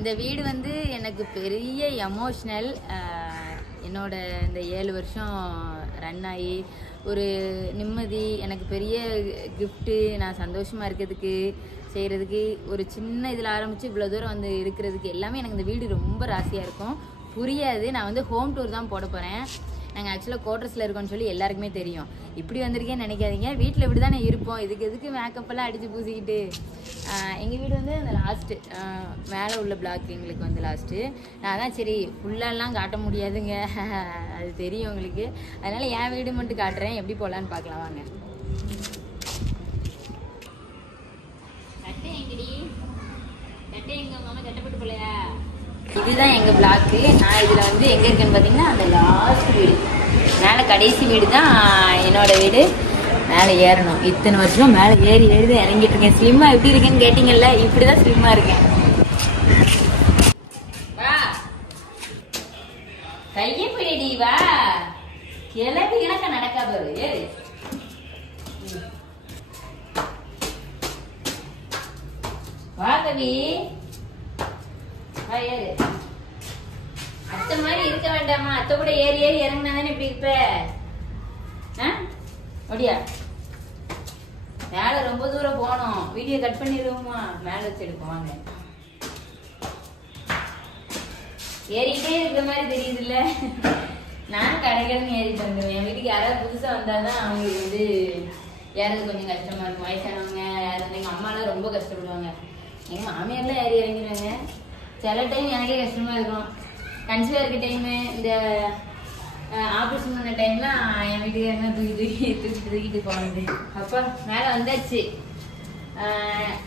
இந்த வீடு வந்து எனக்கு பெரிய எமோஷ்னல். என்னோட இந்த 7 வருஷம் ரன் ஆகி ஒரு நிம்மதி, எனக்கு பெரிய கிஃப்ட்டு, நான் சந்தோஷமாக இருக்கிறதுக்கு செய்கிறதுக்கு ஒரு சின்ன இதில் ஆரம்பித்து இவ்வளோ தூரம் வந்து இருக்கிறதுக்கு எல்லாமே எனக்கு இந்த வீடு ரொம்ப ராசியாக இருக்கும். புரியாது. நான் வந்து ஹோம் டூர் தான் போட போகிறேன். நாங்கள் ஆக்சுவலாக குவார்டர்ஸில் இருக்கோம்னு சொல்லி எல்லாருக்குமே தெரியும். இப்படி வந்திருக்கேன்னு நினைக்காதீங்க. வீட்டில் இப்படி தானே இருப்போம். எதுக்கு மேக்கப்பெல்லாம் அடித்து பூசிக்கிட்டு. எங்கள் வீடு வந்து அந்த லாஸ்ட்டு மேலே உள்ள பிளாக் எங்களுக்கு வந்து லாஸ்ட்டு. நான் தான் சரி ஃபுல்லாலாம் காட்ட முடியாதுங்க, அது தெரியும் உங்களுக்கு. அதனால் என் வீடு மட்டும் காட்டுறேன். எப்படி போகலான்னு பார்க்கலாம் வாங்க. கட்டை எங்கடி கட்டை எங்க உங்க அம்மா கட்டப்பட்டு போலையா? இதுதான் எங்கள் பிளாக்கு. நான் இதில் வந்து எங்கே இருக்கேன்னு பார்த்தீங்கன்னா அந்த லாஸ்ட் வீடு, மேலே கடைசி வீடு தான் என்னோட வீடு. மேலே ஏறணும். இத்தனை வருஷம் மேலே ஏறி தான் இறங்கிட்டு இருக்கேன். ஸ்லிம்மாக எப்படி இருக்கேன்னு கேட்டிங்கல்ல, இப்படி தான் ஸ்லிம்மாக இருக்கேன். வா கையை போயிடி, வா கிளம்பி கணக்க நடக்கா பாரு. ஏறு வா கவி, ஏறு. அத்தை மாதிரி இருக்க வேண்டாமா? அத்தை கூட ஏறி இறங்கினா தானே இப்படி இருப்ப. அப்படியா? மேல ரொம்ப தூரம் போனோம். வீடியோ கட் பண்ணிடுவோமா? மேல வச்சு எடுப்போம் வாங்க. ஏறிக்கிட்டே இருக்கிற மாதிரி தெரியுது இல்ல? நான் கடைக்கடன்னு ஏறிட்டு வந்துடுவேன். என் வீட்டுக்கு யாராவது புதுசா வந்தாதான் அவங்களுக்கு வந்து ஏறது கொஞ்சம் கஷ்டமா இருக்கும். வயசானவங்க யாராவது எங்க அம்மாலாம் ரொம்ப கஷ்டப்படுவாங்க. எங்க மாமியார்லாம் ஏறி இறங்கிடுவாங்க. சில டைம் எனக்கே கஷ்டமா இருக்கும். கன்சீவா இருக்க டைமு, இந்த ஆப்ரேஷன் பண்ண டைம்லாம் என் வீட்டுக்காரங்க தூக்கிட்டு போனது. அப்போ மேலே வந்தாச்சு.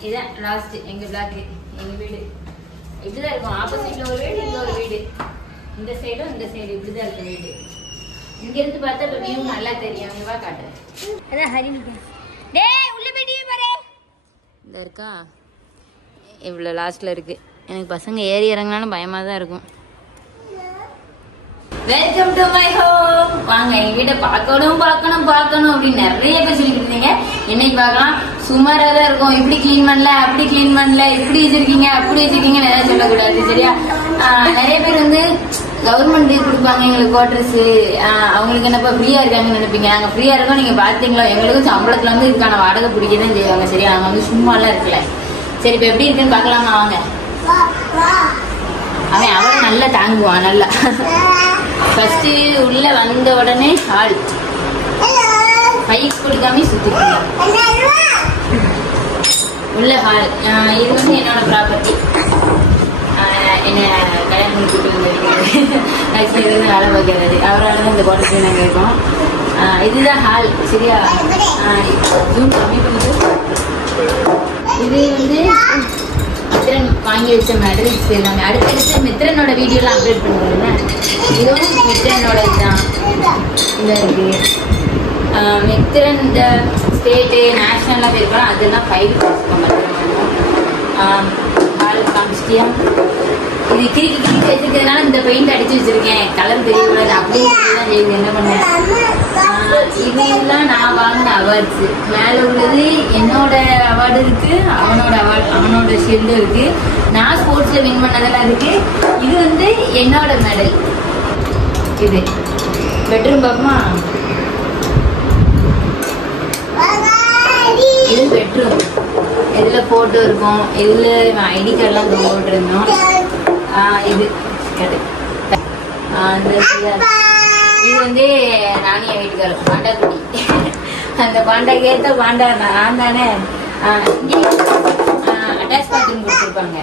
இதான் லாஸ்ட் எங்கள் பிளாக்கு, எங்கள் வீடு இப்படிதான் இருக்கும். ஆப்போசிட்ல ஒரு வீடு, இங்க ஒரு வீடு, இந்த சைடும் இந்த சைடு இப்படிதான் இருக்கும் வீடு. இங்க இருந்து பார்த்தா இப்போ வியூ நல்லா தெரியும். இங்கவா காட்டுறேன். அதான் ஹரிணிக்கா டேய் உள்ள போய் டிவி பாரு. இந்த இருக்கா இவ்வளோ லாஸ்ட்ல இருக்கு. எனக்கு பசங்க ஏறி இறங்கினாலும் பயமா தான் இருக்கும். Welcome to my home. வாங்க எங்க வீட்டை பார்க்கணும் அப்படின்னு நிறைய பேர் சொல்லிட்டு இருந்தீங்க. என்னைக்கு பார்க்கலாம் சுமாரா தான் இருக்கும். இப்படி கிளீன் பண்ணல, அப்படி கிளீன் பண்ணல, இப்படி வச்சிருக்கீங்க, அப்படி வச்சிருக்கீங்கன்னு எதாவது சொல்லக்கூடாது சரியா? நிறைய பேர் வந்து கவர்மெண்ட் கொடுப்பாங்க எங்களுக்கு குவார்டர்ஸ், அவங்களுக்கு என்னப்பா ஃப்ரீயா இருக்காங்கன்னு நினைப்பீங்க. நாங்க ஃப்ரீயா இருக்கோம். நீங்க பாத்தீங்களா, எங்களுக்கும் சம்பளத்துல வந்து இதுக்கான வாடகை பிடிக்கதான் செய்வாங்க சரியா? நாங்க வந்து சும்மா எல்லாம் இருக்கல. சரி இப்ப எப்படி இருக்குன்னு பாக்கலாமா வாங்க. அவன் அவரை நல்லா தாங்குவான். நல்லா ஃபர்ஸ்ட் உள்ள வந்த உடனே ஹால் பைக் கொடுக்காம சுத்திக்கலாம். உள்ள ஹால். இது வந்து என்னோட ப்ராப்பர்ட்டி. என்ன கல்யாணம் பண்ணி கூட்டு வேலை பார்க்கறது. அவரால் தான் இந்த குவார்டர்ஸ் நாங்கள் இருக்கோம். இதுதான் ஹால் சரியா? ஜூன் கம்மி பண்ணிட்டு இது வந்து மித்ரன் வாங்கி வச்ச மெட்டீரியல்ஸ் எல்லாமே. அடுத்தடுத்து மித்ரனோட வீடியோலாம் அப்லோட் பண்ணுவாங்க. இதுவும் மித்ரனோட இதுதான். இதாக இருக்கு. மித்ரன் இந்த ஸ்டேட்டு நேஷனல்லாம் போயிருக்கோம். அதெல்லாம் ஃபைல் வச்சுக்கோங்க. ஹால் காமிச்சிட்டியா? இது கிறுக்கி வச்சிருக்கிறதுனால இந்த பெயிண்ட் அடிச்சு வச்சிருக்கேன். கலர் தெரியக்கூடாது அப்படின்னு தான் செய்யுது. என்ன பண்ணேன்? இதெல்லாம் நான் வாங்கின அவார்ட்ஸ். மேல உள்ளது என்னோட அவார்டு இருக்கு, அவனோட ஷீல்டும் இருக்கு. நான் ஸ்போர்ட்ஸ்ல வின் பண்ணதெல்லாம் இருக்கு. இது வந்து என்னோட மெடல். இது பெட்ரூம் பாப்பமா? இது பெட்ரூம். இதுல போட்டோ இருக்கும். இதுல ஐடி கார்டெல்லாம் போட்டிருந்தோம். இது இது வந்து நானும் என் வீட்டுக்காரர் பாண்டா குடி. அந்த பாண்டாக்கு ஏத்த பாண்டா நான் தானே. அட்டாச் பாத்ரூம் கொடுத்துருப்பாங்க.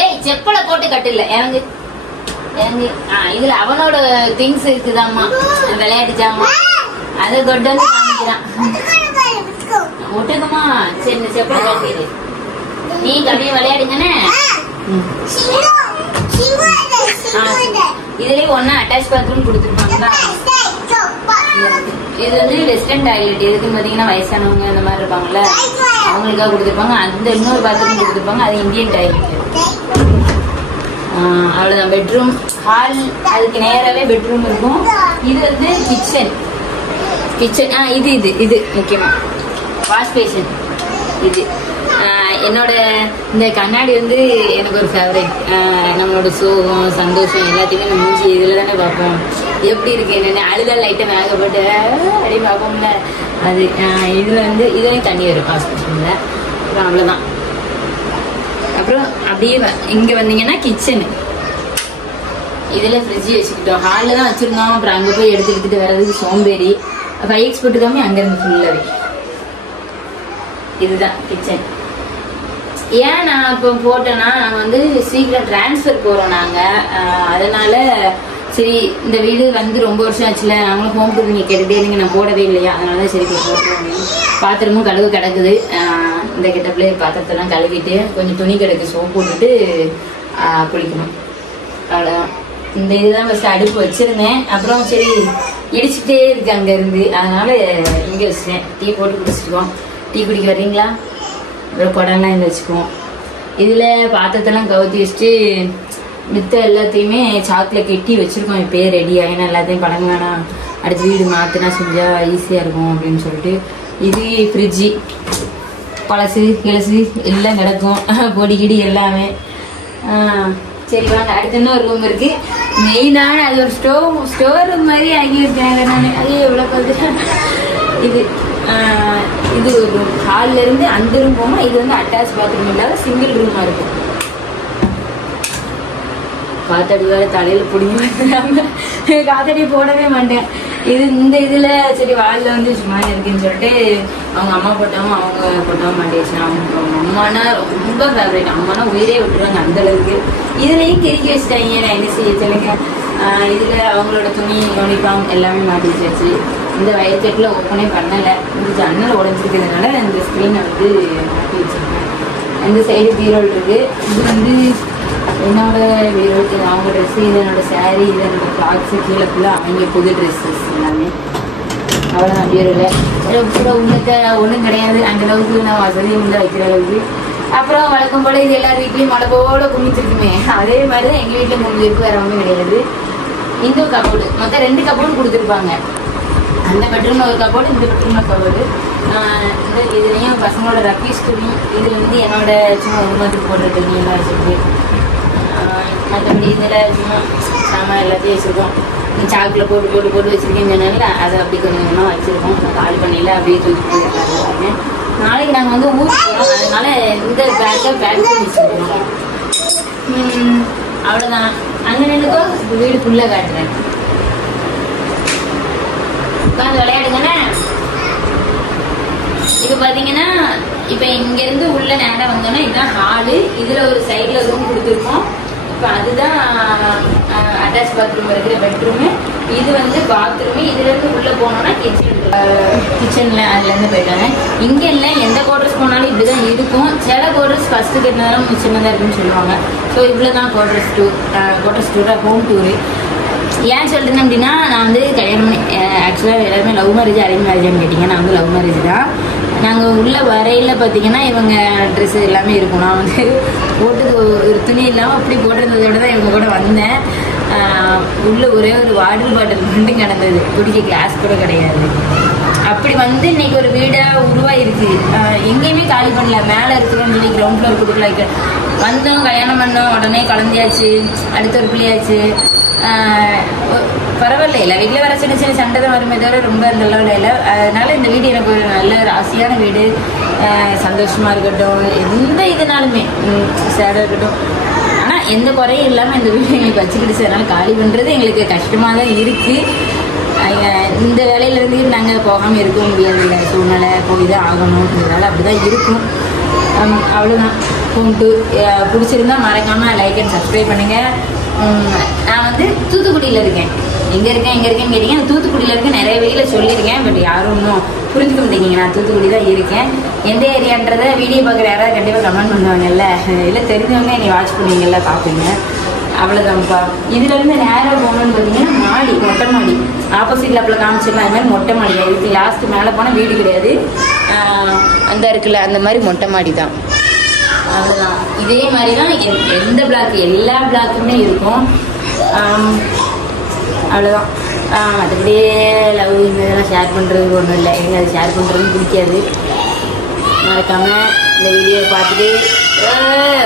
ஏய் செப்பலை போட்டு கட்டில எனக்கு இதுல அவனோட திங்ஸ் இருக்குதாமா, விளையாட்டு ஜாமா. அதை கொண்டு வந்து காமிக்கிறான். ஒட்டுக்குமா? சரி இந்த செப்பலை கட்டிடு. நீ கட்டிய விளையாடுங்கன்னு. இதுலயே ஒன்னா அட்டாச் பாத்ரூம் கொடுத்துருப்பாங்களா? இது வந்து வெஸ்டர்ன் டாய்லெட். எதுக்குன்னு பாத்தீங்கன்னா வயசானவங்க அந்த மாதிரி இருப்பாங்கல்ல, அவங்களுக்காக கொடுத்துருப்பாங்க. அந்த இன்னொரு பாத்ரூம் கொடுத்துருப்பாங்க. அது இந்தியன் டாய்லெட். அவ்வளவுதான். பெட்ரூம் ஹால் அதுக்கு நேராவே பெட்ரூம் இருக்கும். இது வந்து கிச்சன். இது முக்கியமா வாஷ் பேஷன். இது என்னோட இந்த கண்ணாடி வந்து எனக்கு ஒரு ஃபேவரட். நம்மளோட சோகம் சந்தோஷம் எல்லாத்தையுமே நம்ம மூஞ்சி இதில் தானே பார்ப்போம். எப்படி இருக்கு என்னென்ன அழுதா லைட்டாக மேகப்பட்டு அப்படின்னு பார்ப்போம்ல. அது இதில் வந்து இதுலேயும் தண்ணி வரும் ஹாஸ்பிட்டலில். அப்புறம் அவ்வளோதான். அப்புறம் அப்படியே இங்கே வந்தீங்கன்னா கிச்சனு. இதில் ஃப்ரிட்ஜ் வச்சுக்கிட்டோம். ஹாலில் தான் வச்சுருந்தோம். அப்புறம் அங்கே போய் எடுத்துக்கிட்டு வர்றதுக்கு சோம்பேறி. 5X போட்டுக்காம அங்கேருந்து ஃபுல்லாகவே. இதுதான் கிச்சன். ஏன் நான் இப்போ போட்டேன்னா நாங்கள் வந்து சீக்கிரம் டிரான்ஸ்ஃபர் போகிறோம் நாங்கள். அதனால சரி இந்த வீடு வந்து ரொம்ப வருஷம் ஆச்சுல, நாங்களும் ஹோம் டூர் நீங்கள் கேட்டுகிட்டே இருந்தீங்க, நான் போடவே இல்லையா, அதனால தான் சரி இப்போ போட்டுருவோம். பாத்திரமும் கழுவு கிடக்குது. இந்த கிட்டப்பிலே பாத்திரத்தெல்லாம் கழுவிட்டு கொஞ்சம் துணி கிடக்கு, சோப் போட்டுட்டு குளிக்கணும். அவ்வளோதான். இந்த இதுதான் ஃபஸ்ட்டு அடுப்பு வச்சுருந்தேன். அப்புறம் சரி இடிச்சுட்டே இருக்கு அங்கேருந்து, அதனால இங்கே வச்சுட்டேன். டீ போட்டு குடிச்சிருக்கோம். டீ குடிக்க வர்றீங்களா? அப்புறம் குடம்லாம் இங்கே வச்சுக்குவோம். இதில் பாத்திரத்தெல்லாம் கவுத்தி வச்சுட்டு மித்த எல்லாத்தையுமே சாக்கில் கெட்டி வச்சுருக்கோம். இப்போயே ரெடியாக, ஏன்னா எல்லாத்தையும் பழங்க வேணாம், அடுத்து வீடு மாற்றினா செஞ்சால் ஈஸியாக இருக்கும் அப்படின்னு சொல்லிட்டு. இது ஃப்ரிட்ஜி பழசு கிழசு எல்லாம் கிடக்கும், பொடி கிடி எல்லாமே. சரி வாங்க, அடுத்து இன்னொரு ரூம் இருக்கு. மெயினான அது ஒரு ஸ்டோர் ரூம் மாதிரி ஆகி இருக்கேன் நான். அது எவ்வளோ பார்த்து இது இது ஒரு ரூம். ஹாலில் இருந்து அந்த ரூம் போமா. இது வந்து அட்டாச் பாத்ரூம் இல்லாத சிங்கிள் ரூமா இருக்கும். காத்தாடி வேற தலையில பிடிங்க, காத்தாடி போடவே மாட்டேன். இது இந்த இதுல சரி வாலில் வந்து சும்மா இருக்குன்னு சொல்லிட்டு அவங்க அம்மா போட்டவங்க அவங்க போட்டவும் மாட்டேச்சு. அவங்க அம்மானா ரொம்ப ஃபேவரேட். அம்மானா உயிரே விட்டுருவாங்க அந்த அளவுக்கு. இதுலயும் கிறுக்கி வச்சுட்டாங்க. நான் என்ன செய்ய சொல்லுங்க. இதுல அவங்களோட துணி யூனிஃபார்ம் எல்லாமே மாட்டி வச்சாச்சு. இந்த வயர்செட்டில் ஓப்பனே பண்ணலை. இந்த ஜன்னல் உடஞ்சிருக்கிறதுனால இந்த ஸ்க்ரீனை வந்து மாட்டி வச்சுருக்கேன். இந்த சைடு பீரோல் இருக்கு. இது வந்து என்னோட பீரோலுக்கு அவங்க ட்ரெஸ்ஸு, இது என்னோட சாரீ, இது என்னோட ஃப்ராக்ஸு, கீழே ஃபுல்லாக அவங்க புது ட்ரெஸ்ஸஸ் எல்லாமே. அவ்வளோதான் பீரோவில். கூட உங்கள்கிட்ட ஒன்றும் கிடையாது அந்த அளவுக்கு. நான் வசதி உள்ள வைக்கிற அளவுக்கு. அப்புறம் வழக்கம் போல் இது எல்லார் வீட்லேயும் மழை போல குமிச்சிருக்குமே, அதே மாதிரி தான் எங்கள் வீட்டில் 3 பேருக்கு வேறு ஒன்றும் கிடையாது. இந்த கபோர்டு மொத்தம் 2 கபோர்டு கொடுத்துருப்பாங்க. அந்த பெட்ரூமில் ஒரு கபோர்டு, இந்த பெட்ரூமில் கபோர்டு. இந்த இதுலேயும் பசங்களோட ரப்பீஸ் துணி, இதில் வந்து என்னோட சும்மா ஒரு மாதிரி போடுற துணி எல்லாம் வச்சுருக்கு. மற்றபடி இதில் சும்மா சாமான் எல்லாத்தையும் வச்சுருக்கோம். சாக்கில் போட்டு போட்டு போட்டு வச்சுருக்கேன். சொன்னால அதை அப்படி கொஞ்சம் கொஞ்சமாக வச்சுருக்கோம். கால் பண்ணியில் அப்படியே தூக்கி போயிருக்காங்க. நாளைக்கு நாங்கள் வந்து ஊருக்கு போகிறோம், அதனால இந்த பேக்கை பேக் பண்ணி வச்சுருக்கோம். அவ்வளோதான். அங்கே நின்றுக்கோ, வீடு ஃபுல்லாக காட்டுறேன். உட்காந்து விளையாடுங்கண்ணே. இது பார்த்தீங்கன்னா இப்போ இங்கேருந்து உள்ள நேரம் வந்தோன்னா இதுதான் ஹாலு. இதில் ஒரு சைடில் ரூம் கொடுத்துருக்கோம். இப்போ அதுதான் அட்டாச் பாத்ரூம் இருக்கிற பெட்ரூமு. இது வந்து பாத்ரூமு. இதுலேருந்து உள்ளே போனோன்னா கிச்சனில் அதுலேருந்து போயிட்டாங்க. இங்கே இல்லை, எந்த குவார்டர்ஸ் போனாலும் இப்படி தான் இருக்கும். சில குவார்டர்ஸ் ஃபஸ்ட்டு கட்டினாலும் சின்னதாக இருக்குன்னு சொல்லுவாங்க. ஸோ இவ்வளோ தான் குவார்டர்ஸ் டூராக ஹோம் டூரு. ஏன் சொல்கிறேன் அப்படின்னா, நான் வந்து கல்யாணம் ஆக்சுவலாக எல்லாருமே லவ் மேரேஜ் அரேஞ்ச் மேரேஜ்னு கேட்டிங்க. நான் வந்து லவ் மேரேஜ் தான். நாங்கள் உள்ள வரையில் பார்த்தீங்கன்னா இவங்க ட்ரெஸ்ஸு எல்லாமே இருக்கும். நான் வந்து போட்டது ஒரு துணி இல்லாமல் அப்படி போட்டிருந்ததை விட தான் இவங்க கூட வந்தேன். உள்ளே ஒரே ஒரு வாட்டர் பாட்டில் மட்டும் கிடந்தது, குடிக்க கிளாஸ் கூட கிடையாது. அப்படி வந்து இன்னைக்கு ஒரு வீடாக உருவாயிருக்கு. எங்கேயுமே காலி பண்ணல. மேலே இருக்கிறோம்னு சொல்லி கிரவுண்ட் ஃப்ளோர் கொடுக்கல. வந்தோம், கல்யாணம் பண்ணோம், உடனே கலந்தியாச்சு, அடுத்த ஒரு பிள்ளையாச்சு. பரவாயில்ல, இல்லை வீட்டில் வர சின்ன சின்ன சண்டை தான் வருமே தவிர ரொம்ப இந்த லெவலில் இல்லை. அதனால இந்த வீடு எனக்கு ஒரு நல்ல ராசியான வீடு. சந்தோஷமாக இருக்கட்டும், எந்த இதுனாலுமே சேடாக இருக்கட்டும், ஆனால் எந்த குறையும் இல்லாமல் இந்த வீடு எங்களுக்கு வச்சுக்கிடுச்சு. அதனால் காலி பண்ணுறது எங்களுக்கு கஷ்டமாக தான் இருக்குது. இந்த வேலையிலேருந்து நாங்கள் போகாமல் இருக்க முடியாதுல்ல, சூழ்நிலை போய் தான் ஆகணுன்றதால அப்படி தான் இருக்கும். அவ்வளோதான். ஹோம் பிடிச்சிருந்தா மறக்காமல் லைக் அண்ட் சப்ஸ்கிரைப் பண்ணுங்கள். நான் வந்து தூத்துக்குடியில் இருக்கேன். எங்கே இருக்கேன்னு கேட்டீங்க. நான் தூத்துக்குடியில் இருக்கேன். நிறைய வழியில் சொல்லியிருக்கேன், பட் யாரும் இன்னும் புரிஞ்சுக்க மாட்டேங்க. நான் தூத்துக்குடி தான் இருக்கேன். எந்த ஏரியான்றதை வீடியோ பார்க்குற யாராவது கண்டிப்பாக கமெண்ட் பண்ணுவாங்கல்ல, இல்லை தெரிஞ்சவங்க என்னை வாட்ச் பண்ணுவீங்கல்ல, பார்ப்பீங்க. அவ்வளோதான்ப்பா. இதுலேருந்து நேராக போகணுன்னு பார்த்தீங்கன்னா மாடி, மொட்டை மாடி ஆப்போசிட்டில் அப்போ காமிச்சிடலாம். அது மாதிரி மொட்டை மாடி இதுக்கு லாஸ்ட்டு மேலே போனால் வீடு கிடையாது. அந்த இருக்குல்ல, அந்த மாதிரி மொட்டை மாடி தான். அவ்வளோதான். இதே மாதிரி தான் எந்த பிளாக், எல்லா பிளாக்குமே இருக்கும். அவ்வளோதான். மற்றபடியே லவ் இதெல்லாம் ஷேர் பண்ணுறதுக்கு ஒன்றும் இல்லை. எனக்கு அது ஷேர் பண்ணுறதுன்னு பிடிக்காது. மறக்காமல் இந்த வீடியோ பார்த்துட்டு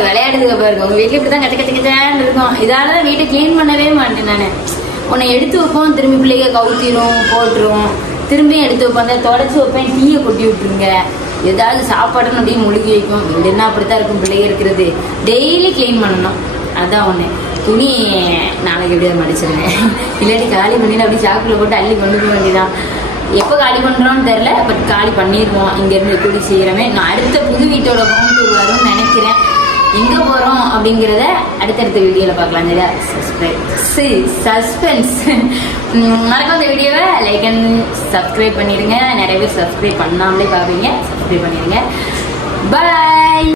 விளையாடுதுங்க பாருங்க. உங்க வீட்டுல இப்படிதான் கச்ச கச்ச கச்சான்னு இருக்கும். இதாலதான் வீட்டை கிளீன் பண்ணவே மாட்டேன் நானு. உன்னை எடுத்து வைப்போம், திரும்பி பிள்ளைங்க கவுத்திரும் போட்டுரும், திரும்பியும் எடுத்து வைப்போம், தொடச்சி வைப்பேன், டீயை கொட்டி விட்டுருங்க, ஏதாவது சாப்பாடுன்னு அப்படியே முழுகி வைக்கும். இல்லைன்னா அப்படித்தான் இருக்கும் பிள்ளைங்க இருக்கிறது. டெய்லி கிளீன் பண்ணணும். அதான் ஒண்ணு. துணி நாளைக்கு எப்படியா மடிச்சிருவேன், இல்லாட்டி காலி பண்ணிட்டு அப்படி சாக்குல போட்டு அள்ளி கொண்டு போக வேண்டியதான். எப்போ காலி பண்றோம்னு தெரியல, பட் காலி பண்ணிடுவோம். இங்க இருந்து கூடி செய்யறமே. நான் அடுத்த புது வீட்டோட ஹோம் டூர் வரும்னு நினைக்கிறேன். எங்க போறோம் அப்படிங்கிறத அடுத்தடுத்த வீடியோல பார்க்கலாம். சஸ்பென்ஸ். மறக்காம இந்த வீடியோவை லைக் அண்ட் சப்ஸ்கிரைப் பண்ணிடுங்க. நிறைய பேர் சப்ஸ்கிரைப் பண்ணாமலே பாப்பீங்க, சப்ஸ்கிரைப் பண்ணிடுங்க. பாய்.